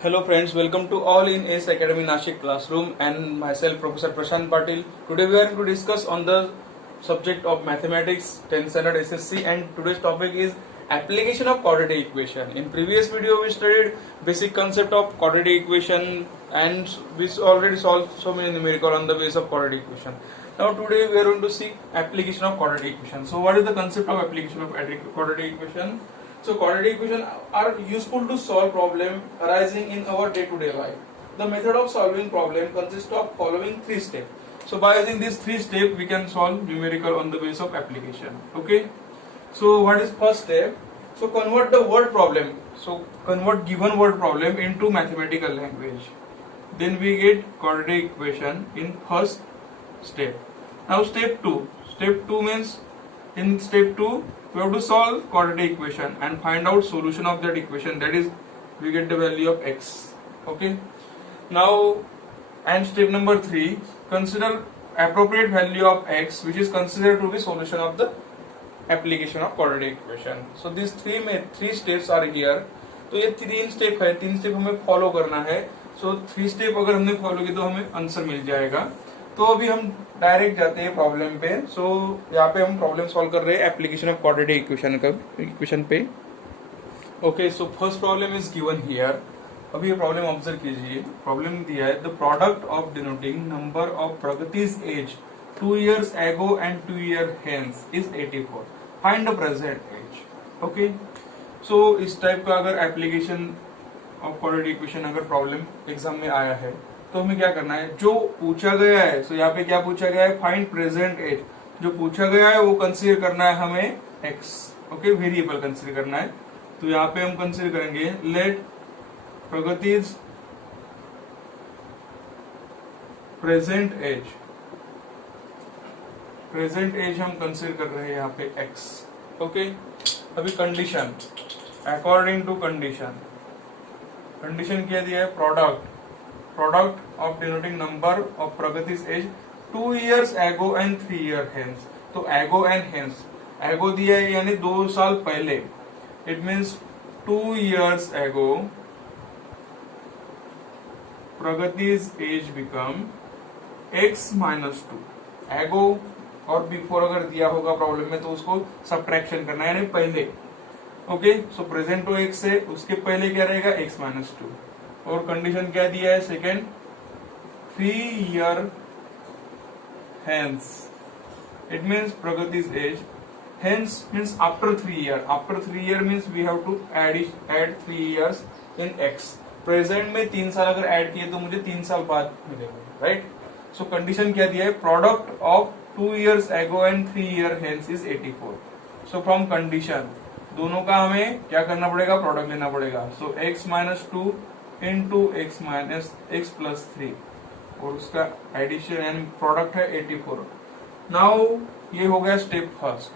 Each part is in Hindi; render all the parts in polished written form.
Hello friends, welcome to all in ACE Academy Nashik classroom and myself Professor Prashant Patil. Today we are going to discuss on the subject of mathematics 10th standard SSC and today's topic is application of quadratic equation. In previous video we studied basic concept of quadratic equation and we already solved so many numerical on the base of quadratic equation. Now today we are going to see application of quadratic equation. So what is the concept of application of quadratic equation? So quadratic equations are useful to solve problem arising in our day-to-day life. The method of solving problem consists of following three steps. So by using these three steps, we can solve numerical on the base of application. Okay. So what is first step? So convert the word problem. So convert given word problem into mathematical language. Then we get quadratic equation in first step. Now step 2. Step 2 means in step 2 we have to solve quadratic equation and find out solution of that equation, that is we get the value of x. Okay. Now and step number 3, consider appropriate value of x which is considered to be solution of the application of quadratic equation. So these three steps are here. तो ये तीन स्टेप है, तीन स्टेप हमें फॉलो करना है. सो थ्री स्टेप अगर हमने फॉलो की तो हमें आंसर मिल जाएगा. तो अभी हम डायरेक्ट जाते हैं प्रॉब्लम पे. सो यहाँ पे हम प्रॉब्लम सॉल्व कर रहे हैं एप्लीकेशन ऑफ क्वाड्रेटिक इक्वेशन पे. Okay, so first problem is given here. अभी ये प्रॉब्लम ऑब्जर्व कीजिए. प्रॉब्लम दिया है the product of denoting number of Pragati's age 2 years ago and 2 years hence is 84. Find the present age. Okay, so इस टाइप का अगर एप्लीकेशन ऑफ क्वाड्रेटिक इक्वेशन अगर प्रॉब्लम एग्जाम में आया है तो हमें क्या करना है, जो पूछा गया है. सो यहाँ पे क्या पूछा गया है, फाइंड प्रेजेंट एज. जो पूछा गया है वो कंसीडर करना है हमें एक्स. ओके, वेरिएबल कंसीडर करना है. तो यहाँ पे हम कंसीडर करेंगे let Pragati's present age. Present age हम कंसीडर कर रहे हैं यहाँ पे एक्स. ओके, अभी condition according to condition. Condition क्या दिया है, product of denoting number of Pragati's age 2 years ago and 3 years hence. तो एगो एंड हेंस, एगो दिया है यानी 2 साल पहले. It means 2 years ago Pragati's age become x minus 2. एगो और बिफोर अगर दिया होगा प्रॉब्लम में तो उसको सब्ट्रैक्शन करना है यानी पहले. ओके, सो प्रेजेंट तो x है, उसके पहले क्या रहेगा x minus 2. और कंडीशन क्या दिया है second, 3 years hence. It means Pragati's age. Hence means after 3 years. After 3 years means we have to add 3 years in x. Present में 3 साल अगर ऐड किए तो मुझे 3 साल बाद मिलेगा, राइट. सो कंडीशन क्या दिया है, product of 2 years ago and 3 years hence is 84. So from condition दोनों का हमें क्या करना पड़ेगा, प्रोडक्ट लेना पड़ेगा. सो x minus 2 into x minus x plus 3 और उसका एडिशन एंड प्रोडक्ट है 84. नाउ ये हो गया स्टेप फर्स्ट.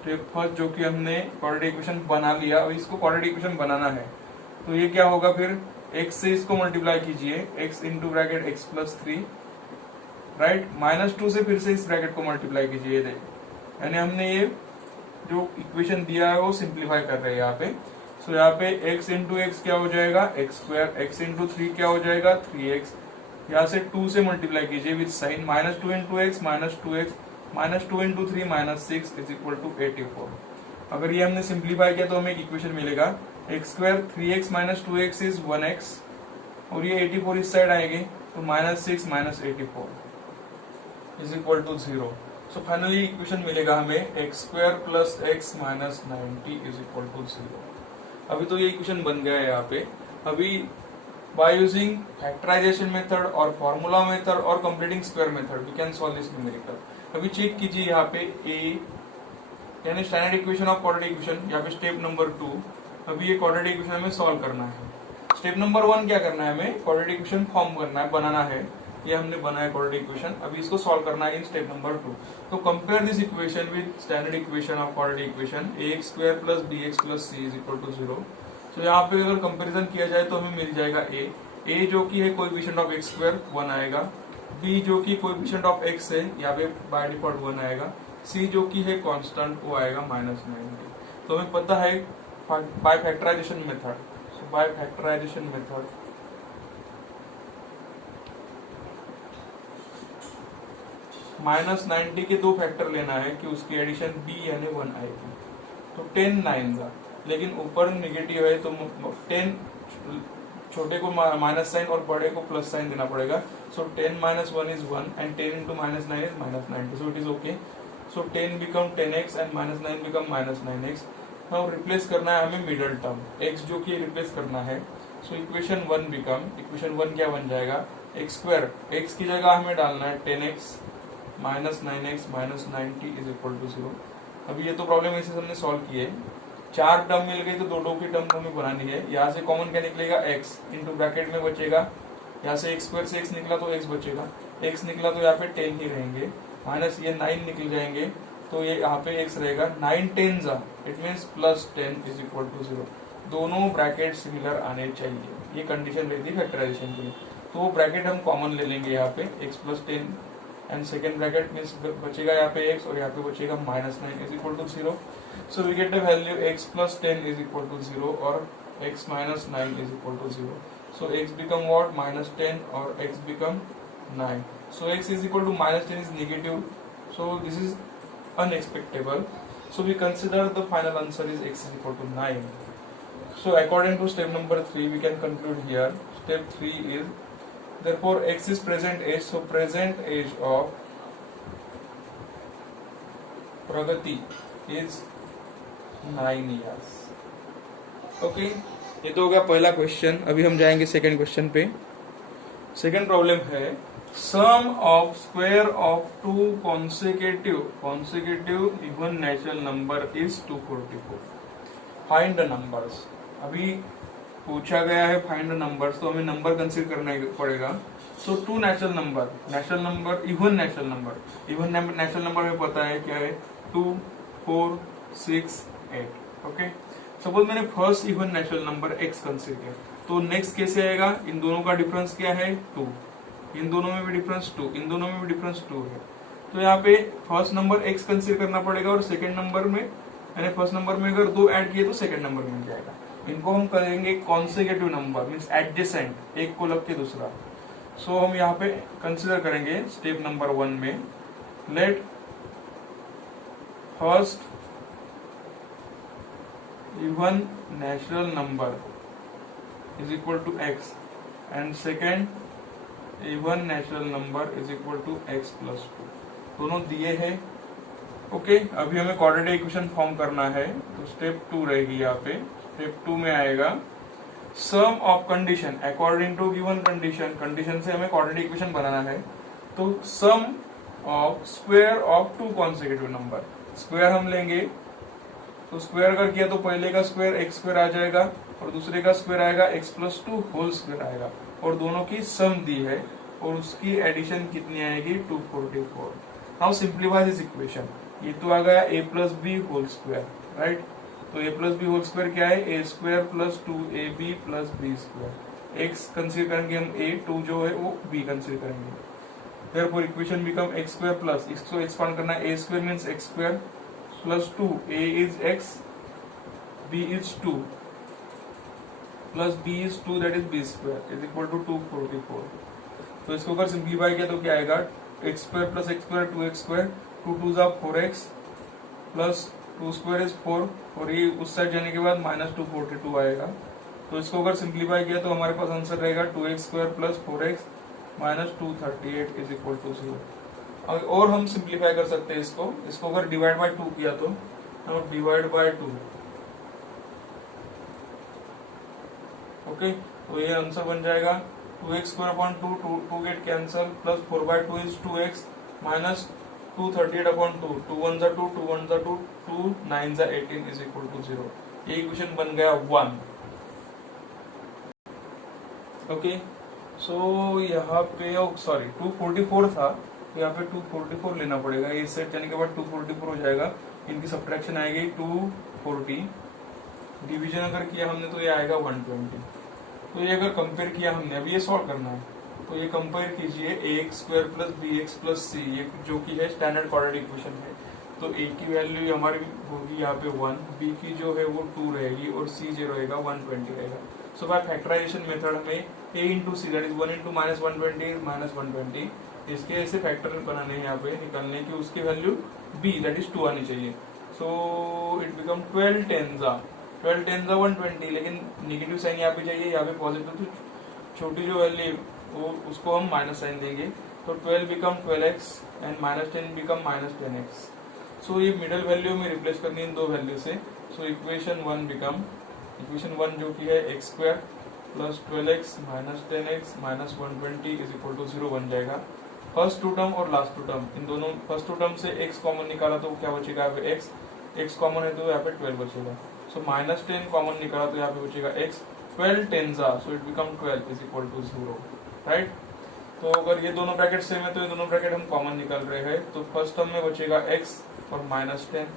स्टेप फर्स्ट जो कि हमने क्वाड्रेटिक इक्वेशन बना लिया. अब इसको क्वाड्रेटिक इक्वेशन बनाना है तो ये क्या होगा, फिर x से इसको मल्टीप्लाई कीजिए, x into bracket x plus 3, right. -2 से फिर से इस ब्रैकेट को मल्टीप्लाई कीजिए, यानी हमने ये जो इक्वेशन दिया है वो सिंप्लीफाई कर रहे हैं यहाँ पे. सो यहाँ पे x इंटू एक्स क्या हो जाएगा एक्स स्क्वायर, x इंटू 3 क्या हो जाएगा 3x. यहाँ से 2 से मल्टीप्लाई कीजिए with sign, -2 into x -2x -2 into 3 -6 is equal to 84. अगर ये हमने सिंप्लीफाई किया तो हमें एक इक्वेशन मिलेगा x square 3x -2x is 1x और ये 84 इस साइड आएंगे तो -6 -84 is equal to 0. So finally equation मिलेगा हमें x square plus x minus 90 is equal to 0. अभी तो ये इक्वेशन बन गया है यहाँ पे. अभी बाय यूजिंग फैक्टराइजेशन मेथड और फॉर्मूला मेथड और completing square method we can solve this numerical. अभी चेक कीजिए यहाँ पे a यानी standard equation of quadratic equation, यहाँ पे स्टेप नंबर 2. अभी ये क्वाड्रेटिक इक्वेशन हमें सॉल्व करना है. स्टेप नंबर 1 क्या करना है, हमें क्वाड्रेटिक इक्वेशन फॉर्म करना है, बनाना है. ये हमने बनाया क्वाड्रेटिक इक्वेशन. अभी इसको सॉल्व करना है इन स्टेप नंबर 2. तो compare this equation with standard equation of quadratic equation ax square plus bx plus c is equal to 0. तो यहाँ पे अगर कंपैरिजन किया जाए तो हमें मिल जाएगा a जो कि है कोएफिशिएंट ऑफ x स्क्वायर 1 आएगा, b जो कि कोएफिशिएंट ऑफ x है यहाँ पे बाय डिफॉल्ट 1 आएगा, c जो कि है कांस्टेंट वो आएगा -90. तो हमें पता है by factorisation method. By factorisation method. -90 के दो फैक्टर लेना है कि उसकी एडिशन b यानी 1 आएगी। तो 10 9 जा, लेकिन ऊपर निगेटिव है तो 10 छोटे को माइनस साइन और बड़े को प्लस साइन देना पड़ेगा। सो 10 minus 1 is 1 and 10 into -9 is -90, so it is okay. So 10 become 10x and -9 become -9x। now replace करना है हमें मिडल टर्म x जो कि रिप्लेस करना है। सो इक्वेशन 1 बिकम, इक्वेशन 1 क्या बन जाएगा, x स्क्वायर, x की जगह हमें डालना है 10x -9x -90 is equal to 0। अभी ये तो प्रॉब्लम ऐसे हमने सॉल्व की है, चार टर्म मिल गई तो दो की टर्म हमें बनानी है। यहाँ से कॉमन क्या निकलेगा, x इंटू ब्रैकेट में बचेगा, यहाँ से x स्क्वायर से x निकला तो x बचेगा, x निकला तो यहाँ पे 10 ही रहेंगे, माइनस ये 9 निकल जाएंगे तो ये यहाँ पे x रहेगा। 9 10 जा, it means +10 is equal to 0। दोनों ब्रैकेट सिमिलर आने चाहिए, ये कंडीशन रहती है फैक्टराइजेशन के लिए। तो वो ब्रैकेट हम कॉमन ले लेंगे यहाँ पे, x +10 and second bracket means बचेगा यहाँ पे x और यहाँ पे बचेगा -9 is equal to 0। So we get the value x +10 is equal to 0 और x -9 is equal to 0। So x become what, -10 or x become 9. So x is equal to -10 is negative. So this is unexpectable. So we consider the final answer is x is equal to 9. So according to step number 3 we can conclude here. Step 3 is therefore x is present age. So present age of Pragati is 9 years. Okay. ये तो हो गया पहला क्वेश्चन। अभी हम जाएंगे सेकंड क्वेश्चन पे। सेकंड प्रॉब्लम है sum of square of two consecutive even natural number is 244। Find the numbers. अभी पूछा गया है फाइंड द नंबर्स, तो हमें नंबर कंसीडर करना पड़ेगा। So two natural number, even natural number में पता है क्या है, 2 4 6 8। ओके, सपोज मैंने first even natural number x consider किया, तो नेक्स्ट कैसे आएगा, इन दोनों का डिफरेंस क्या है 2, इन दोनों में भी डिफरेंस 2, इन दोनों में भी डिफरेंस 2 है। तो यहाँ पे फर्स्ट नंबर x कंसीडर करना पड़ेगा और सेकंड नंबर में, मैंने फर्स्ट नंबर में अगर 2 ऐड किए तो सेकंड नंबर मिल जाएगा। इनको हम करेंगे कॉन्सेक्यूटिव नंबर, मीन्स एडजेसेंट, एक को लग के दूसरा। सो हम यहाँ पे कंसीडर करेंगे स्टेप नंबर 1 में, let first even natural number is equal to x and second even natural number is equal to x plus 2, दोनों दिए हैं। ओके, अभी हमें क्वाड्रेटिक इक्वेशन फॉर्म करना है, तो स्टेप 2 रहेगी यहाँ पे। स्टेप 2 में आएगा sum of condition according to given condition से हमें क्वाड्रेटिक इक्वेशन बनाना है। तो sum of square of two consecutive number, square हम लेंगे तो स्क्वायर अगर किया तो पहले का स्क्वायर x स्क्वायर आ जाएगा और दूसरे का स्क्वायर आएगा x प्लस 2 होल स्क्वायर आएगा, और दोनों की सम दी है और उसकी एडिशन कितनी आएगी 244। नाउ सिंप्लीफाई दिस इक्वेशन, ये तो आ गया a plus B whole square, right. तो a plus B whole square क्या है, a square plus 2ab plus B square. x consider करेंगे हम a, 2 जो है वो b कंसीडर करेंगे। Therefore equation become x square plus, इसको एक्सपांड करना है, a square means x square plus 2, a is x, b is 2, plus b is 2 that is b square is equal to 244। तो इसको अगर सिंप्लीफाई किया तो क्या आएगा, x square plus x square 2x square, 2 2 जा 4x प्लस 2 स्क्वायर इज 4, और ये उस साइड जाने के बाद -242 आएगा। तो इसको अगर सिंप्लीफाई किया तो हमारे पास आंसर रहेगा 2x square plus 4x -238 is equal to 0। और हम सिंप्लीफाई कर सकते हैं इसको अगर डिवाइड बाय 2 किया तो डिवाइड बाय 2। ओके, तो ये आंसर बन जाएगा 2x square upon 2 get cancel, plus 4/2 is 2x minus 238 upon 2, 2 1 जा 2, 2 1 जा 2, 2 9 जा 18 इज इक्वल टू 0। ये इक्वेशन बन गया 1। ओके, सो यहाँ पे सॉरी 244 था, तो यहाँ पे 244 लेना पड़ेगा, ये सेट जाने के बाद 244 हो जाएगा, इनकी सब्ट्रैक्शन आएगी 240, डिवीजन अगर किया हमने तो ये आएगा 120। तो ये अगर कंपेयर किया हमने, अभी ये सॉल्व करना है, तो ये कंपेयर कीजिए ax square plus bx plus c, ये जो कि है स्टैंडर्ड क्वाड्रेटिक इक्वेशन है। तो a की वैल्यू हमारी होगी यहाँ पे 1, b की जो है वो 2 रहेगी और c जो रहेगा 120 रहेगा। सो बाय फैक्टराइजेशन मेथड हमें a into see that is 1 into minus 120 minus 120 इसके ऐसे फैक्टर बनाने हैं यहाँ पे निकालने की, उसकी वैल्यू b दैट इज 2 आनी चाहिए. सो इट बिकम 12 टेंजा 120, लेकिन नेगेटिव साइन यहाँ पे चाहिए, यहाँ पे पॉजिटिव, तो छोटी जो वैल्यू वो उसको हम माइनस साइन देंगे. तो 12 become 12x and minus 10 become minus 10x. सो ये मिडल वैल्यू में रिप्लेस करनी इन दो वैल्यू से. सो इक्वेशन 1 जो कि है x square plus 12x minus 10x minus 120 is equal to 0 बन जाएगा. फर्स्ट टू टर्म और लास्ट टू टर्म, इन दोनों फर्स्ट टू टर्म से x कॉमन निकाला तो क्या बचेगा यहाँ पे x कॉमन है तो यहाँ पे 12 बचेगा. सो माइनस 10 कॉमन निकाला तो यहाँ पे बचेगा x. 12 टेंजा so it become 12 is equal to 0, right. तो अगर ये दोनों ब्रैकेट सेम है तो ये दोनों ब्रैकेट हम कॉमन निकाल रहे हैं. तो फर्स्ट टर्म में बचेगा x और माइनस 10.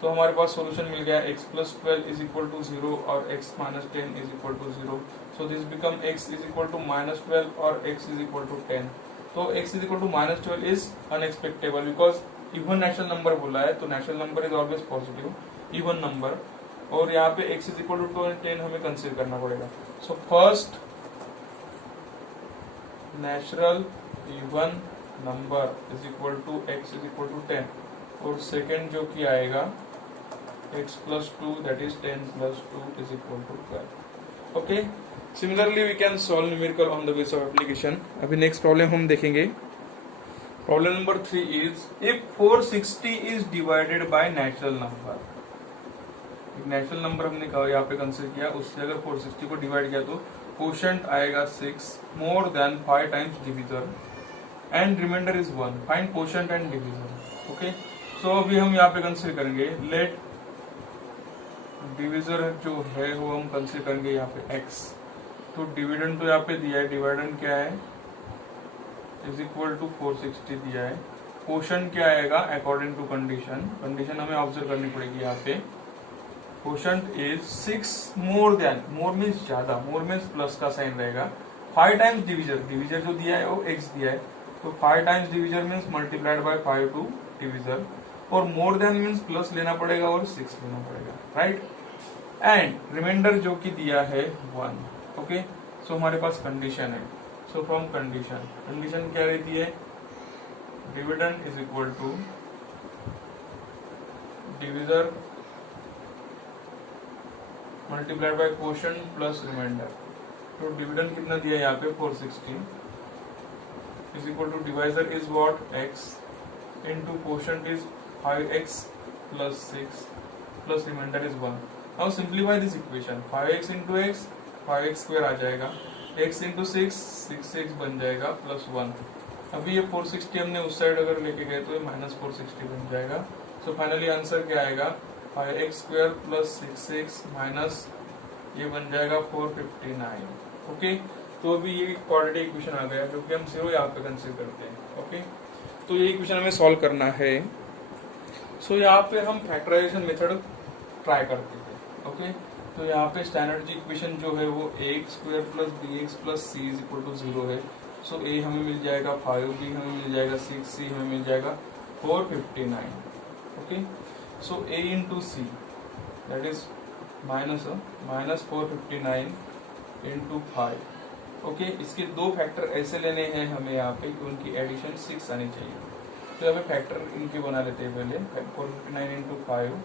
तो हमारे पास सॉल्यूशन मिल गया x plus 12 is equal to 0 और x minus 10 is equal to 0. So this become x is equal to minus 12 और x इज इक्वल टू 10. तो x is equal to minus 12 is unacceptable because even natural number बोला है, तो natural number is always positive, even number. और यहाँ पे x इज इक्वल टू 10 हमें कंसीडर करना पड़ेगा. So first natural even number is equal to x is equal to 10 और सेकेंड जो कि आएगा x plus 2 that is 10 plus 2 is equal to 12. Okay, similarly we can solve numerical on the base of application. अभी नेक्स्ट प्रॉब्लम हम देखेंगे. Problem number 3 is if 460 is divided by natural number. एक नेचुरल नंबर हमने कहा यहाँ पे कंसीडर किया, उससे अगर 460 को डिवाइड किया तो कोशेंट आएगा 6 more than 5 times divisor and remainder is 1. Find quotient and divisor. Okay, so अभी हम यहाँ पे कंसीडर करेंगे लेट डिविजर जो है वो हम कंसीडर करेंगे यहाँ पे x. तो डिविडेंड तो यहाँ पे दिया है, डिविडेंड क्या है इज इक्वल टू 460 दिया है. कोशेंट क्या आएगा अकॉर्डिंग टू कंडीशन हमें ऑब्जर्व करनी पड़ेगी यहाँ पे. Quotient is 6 more then, more means ज्यादा, मोर मीन्स प्लस का साइन रहेगा. 5 टाइम्स डिविजर जो दिया है वो x दिया है, तो 5 times divisor means multiplied by 5 to divisor, और मोर देन मीन्स प्लस लेना पड़ेगा और 6 लेना पड़ेगा, राइट. एंड रिमाइंडर जो कि दिया है 1. ओके, सो हमारे पास कंडीशन है. सो फ्रॉम कंडीशन क्या रहती है, dividend is equal to divisor multiplied by quotient plus reminder. तो डिविडेंड कितना दिया है यहाँ पे 460 is equal to divisor is what x into quotient is 5x plus 6 plus remainder is 1. Now simplify this equation. 5x into x 5x square आ जाएगा, x into 6 6x बन जाएगा प्लस 1. अभी ये 460 हमने उस साइड अगर लेके गए तो ये माइनस 460 बन जाएगा. सो फाइनली आंसर क्या आएगा 5x square plus 6x minus ये बन जाएगा 459. ओके, तो अभी ये क्वाड्रेटिक इक्वेशन आ गया जो कि हम 0 यहाँ पे कंसीडर करते हैं. ओके, तो ये इक्वेशन हमें सॉल्व करना है. सो यहाँ पे हम फैक्टराइजेशन मेथड ट्राई करते हैं. ओके, तो यहाँ पे स्टैंडर्ड इक्वेशन जो है वो ax square plus bx plus c is equal to 0 है. सो a हमें मिल जाएगा 5, b हमें मिल जाएगा 6, c हमें मिल जाएगा 459. Okay, so a into see that is minus 459 into 5. Okay, इसके दो फैक्टर ऐसे लेने हैं हमें यहाँ पे कि उनकी एडिशन 6 आनी चाहिए. तो यहाँ पे फैक्टर इनके बना लेते हैं पहले. 459 इंटू 5.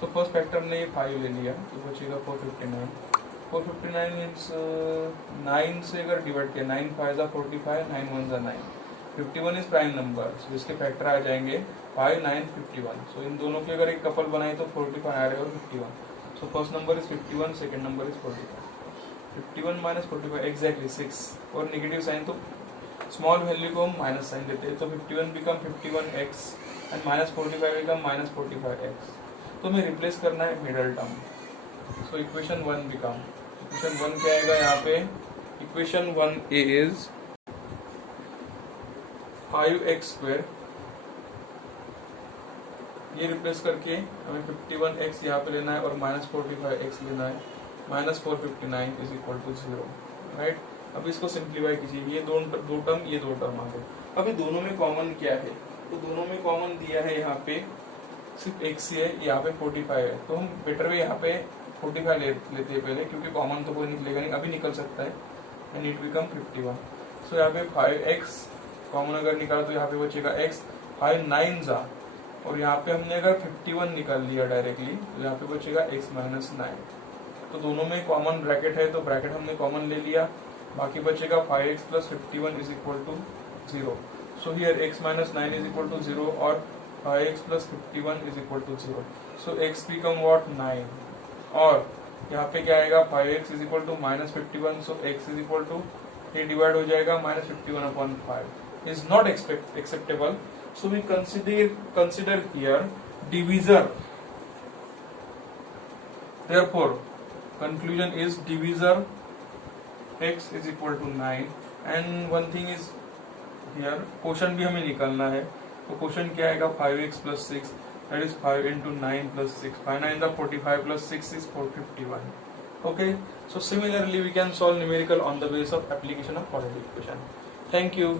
सो फर्स्ट फैक्टर ने ये 5 ले लिया तो बचेगा 459. 459 मीन्स 9 से अगर डिवाइड किया 9 5 जा 45, 9 1 जा 9. 51 इज प्राइम नंबर, सो इसके फैक्टर आ जाएंगे 5 9 51. सो इन दोनों की अगर एक कपल बनाए तो 45 आ रहे और 51. So first number is 51, second number is 45. 51 minus 45 exactly 6, और नेगेटिव साइन तो स्मॉल वैल्यू को हम माइनस साइन देते हैं. तो 51 become 51x and minus 45 become minus 45x. तो हमें रिप्लेस करना है middle term. So equation 1 become, equation 1 क्या आएगा यहाँ पे, इक्वेशन 1 इज 5x स्क्वायर, ये रिप्लेस करके हमें 51x यहाँ पे लेना है और माइनस 45x लेना है. Minus 459 is equal to 0, right. अब इसको सिंप्लीफाई कीजिए, ये दो टर्म ये दो टर्म आ गए. अभी दोनों में कॉमन क्या है, तो दोनों में कॉमन दिया है यहाँ पे सिर्फ x ही है, यहाँ पे 45 है. तो हम बेटर वे यहाँ पे 45 लेते हैं पहले, क्योंकि कॉमन तो कोई निकलेगा नहीं, अभी निकल सकता है, एंड इट बिकम 51. सो यहाँ पे 5x कॉमन अगर निकाला तो यहाँ पे बचेगा x, 5 9 जा, और यहाँ पे हमने अगर 51 निकाल लिया डायरेक्टली तो यहाँ पे बचेगा x माइनस 9. तो दोनों में कॉमन ब्रैकेट है तो ब्रैकेट हमने कॉमन ले लिया, बाकी बचेगा 5x plus 51 is equal to 0. So here x minus 9 is equal to 0 और 5x plus 51 is equal to 0. So x become what 9, और यहाँ पे क्या आएगा 5x is equal to minus 51. So x is equal to, ये डिवाइड हो जाएगा minus 51 upon 5 is not acceptable. So we consider here divisor. Therefore, conclusion is divisor x is equal to 9. And one thing is here question भी हमें निकालना है, तो क्वेश्चन क्या आएगा 5x plus 6, that is 5 into 9 plus 6, 5 9 the 45 plus 6 is 451. Okay, so similarly we can solve numerical on the basis of application of quadratic equation. Thank you.